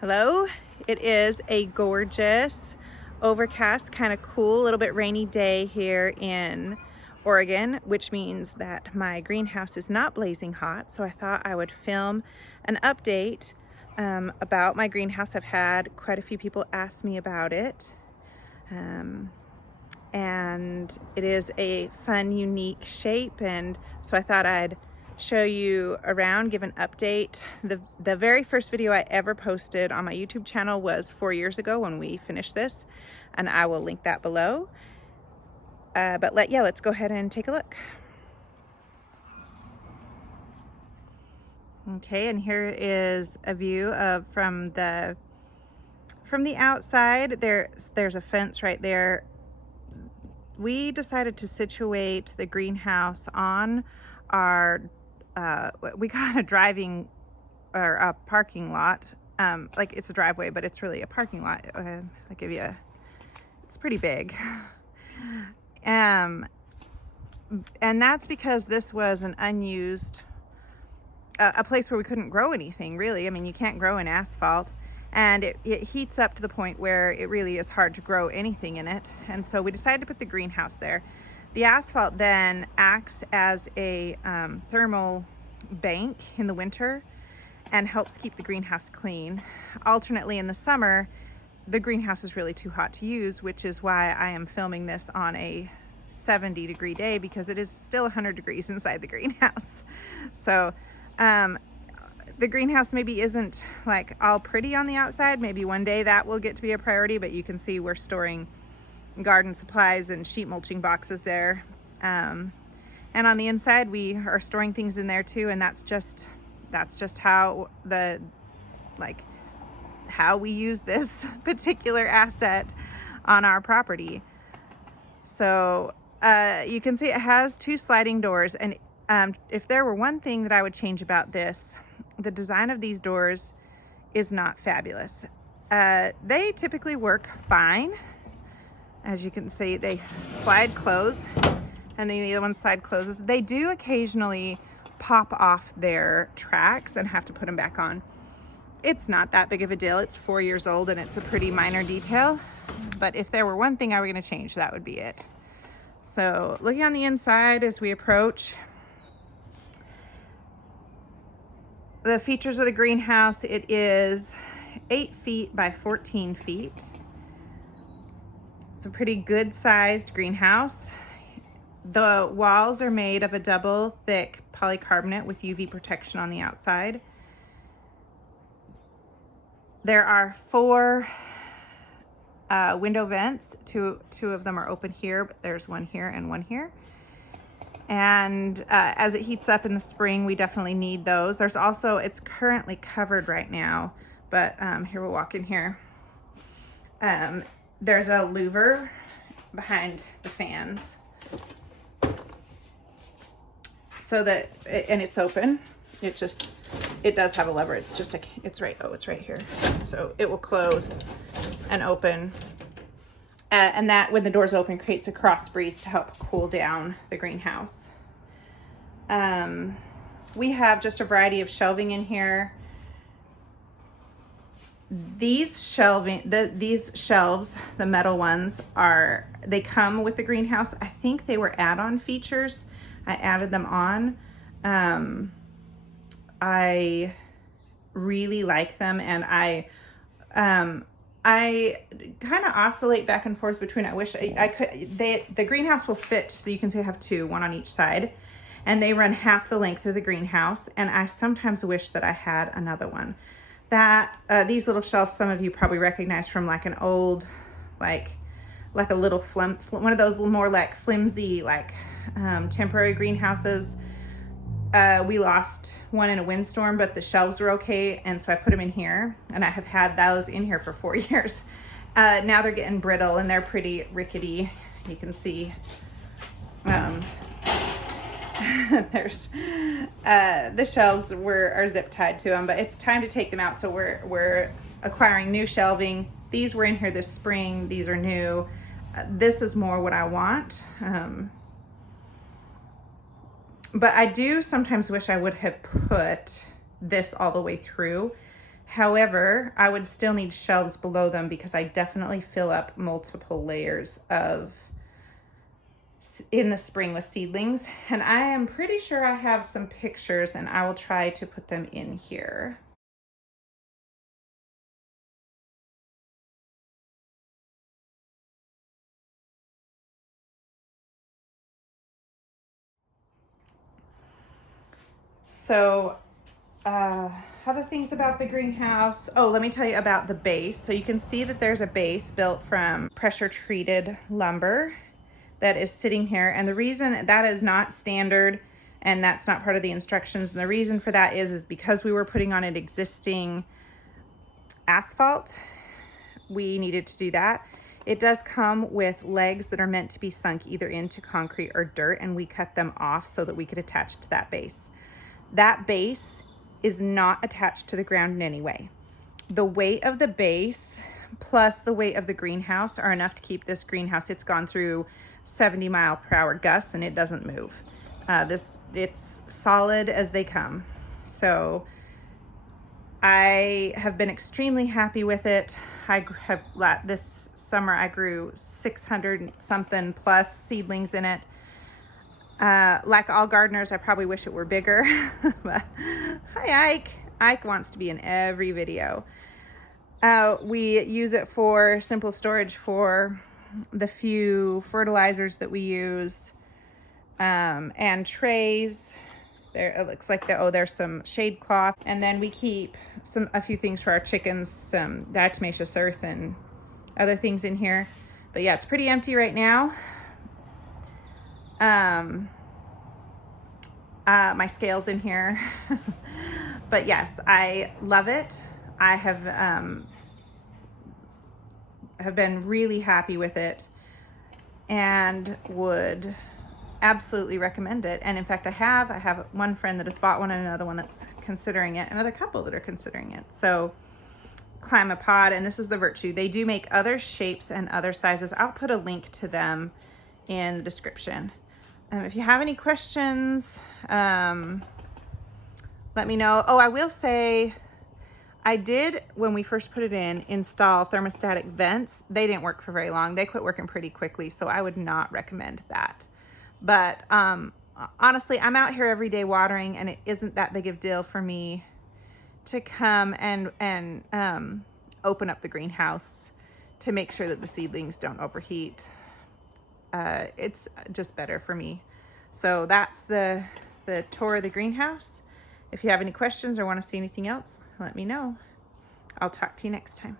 Hello, it is a gorgeous, overcast, kind of cool, a little bit rainy day here in Oregon, which means that my greenhouse is not blazing hot. So I thought I would film an update about my greenhouse. I've had quite a few people ask me about it. And it is a fun, unique shape, and so I thought I'd show you around, give an update. The very first video I ever posted on my YouTube channel was 4 years ago when we finished this, and I will link that below. But let's go ahead and take a look. Okay, and here is a view of from the outside. There's a fence right there. We decided to situate the greenhouse on our we got a driving or a parking lot. Like it's a driveway, but it's really a parking lot. I'll give you it's pretty big. And that's because this was an unused a place where we couldn't grow anything, really. I mean, you can't grow in asphalt, and it heats up to the point where it really is hard to grow anything in it. And so we decided to put the greenhouse there. The asphalt then acts as a thermal bank in the winter and helps keep the greenhouse clean. Alternately, in the summer, the greenhouse is really too hot to use, which is why I am filming this on a 70-degree day, because it is still 100 degrees inside the greenhouse. So the greenhouse maybe isn't like all pretty on the outside. Maybe one day that will get to be a priority, but you can see we're storing garden supplies and sheet mulching boxes there. And on the inside, we are storing things in there too. And that's just how how we use this particular asset on our property. So you can see it has 2 sliding doors. And if there were one thing that I would change about this, the design of these doors is not fabulous. They typically work fine. As you can see, they slide close, and the other one side closes. They do occasionally pop off their tracks and have to put them back on. It's not that big of a deal. It's 4 years old and it's a pretty minor detail. But if there were one thing I were going to change, that would be it. So looking on the inside as we approach, the features of the greenhouse, it is 8 feet by 14 feet. It's a pretty good sized greenhouse. The walls are made of a double thick polycarbonate with UV protection on the outside. There are 4 window vents. Two of them are open here, but there's one here and one here. And as it heats up in the spring, we definitely need those. There's also, it's currently covered right now, but here we'll walk in here. There's a louver behind the fans, so that, and it's open. It does have a lever. It's right here. So it will close and open. And that, when the doors open, creates a cross breeze to help cool down the greenhouse. We have just a variety of shelving in here. These shelves, the metal ones, they come with the greenhouse. I think they were add-on features. I added them on. I really like them, and I kind of oscillate back and forth between, I wish I could, the greenhouse will fit, so you can see I have 2, one on each side, and they run half the length of the greenhouse, and I sometimes wish that I had another one. These little shelves, some of you probably recognize from like an old, like a little one of those more like flimsy, like temporary greenhouses. We lost one in a windstorm, but the shelves were okay, and so I put them in here, and I have had those in here for 4 years. Now they're getting brittle and they're pretty rickety. You can see there's the shelves are zip tied to them, but it's time to take them out, so we're acquiring new shelving. These were in here this spring. These are new. This is more what I want. But I do sometimes wish I would have put this all the way through, However, I would still need shelves below them because I definitely fill up multiple layers in the spring with seedlings. And I am pretty sure I have some pictures, and I will try to put them in here. So other things about the greenhouse. Oh, let me tell you about the base. So you can see that there's a base built from pressure treated lumber that is sitting here. And the reason that is not standard and that's not part of the instructions, and the reason for that is because we were putting on an existing asphalt, we needed to do that. It does come with legs that are meant to be sunk either into concrete or dirt, and we cut them off so that we could attach to that base. That base is not attached to the ground in any way. The weight of the base plus the weight of the greenhouse are enough to keep this greenhouse. It's gone through 70-mile-per-hour gusts and it doesn't move. It's solid as they come. So I have been extremely happy with it. This summer I grew 600 something plus seedlings in it. Like all gardeners, I probably wish it were bigger. But, hi, Ike. Ike wants to be in every video. We use it for simple storage for the few fertilizers that we use, and trays. There, it looks like there's some shade cloth, and then we keep a few things for our chickens, some diatomaceous earth and other things in here. But yeah, it's pretty empty right now. My scale's in here. But yes, I love it. I have been really happy with it and would absolutely recommend it. And in fact, I have one friend that has bought one and another one that's considering it, another couple that are considering it. So Climapod, and this is the Virtue. They do make other shapes and other sizes. I'll put a link to them in the description. If you have any questions, let me know. Oh, I will say, I did, when we first put it in, install thermostatic vents. They didn't work for very long. They quit working pretty quickly, so I would not recommend that. But honestly, I'm out here every day watering, and it isn't that big of a deal for me to come and open up the greenhouse to make sure that the seedlings don't overheat. It's just better for me. So that's the tour of the greenhouse. If you have any questions or want to see anything else, let me know. I'll talk to you next time.